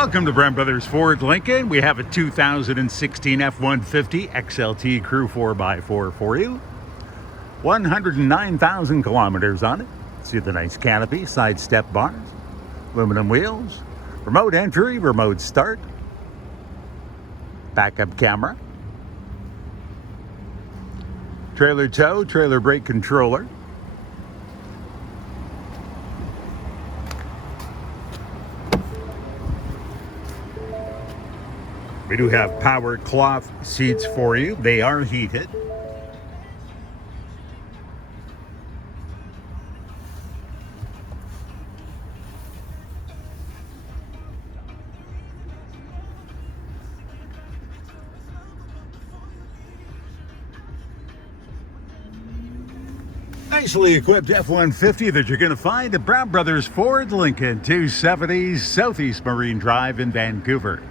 Welcome to Brown Brothers Ford Lincoln. We have a 2016 F-150 XLT Crew 4x4 for you. 109,000 kilometers on it. See the nice canopy, side step bars, aluminum wheels, remote entry, remote start, backup camera, trailer tow, trailer brake controller, we do have power cloth seats for you. They are heated. Nicely equipped F-150 that you're going to find at Brown Brothers Ford Lincoln, 270 Southeast Marine Drive in Vancouver.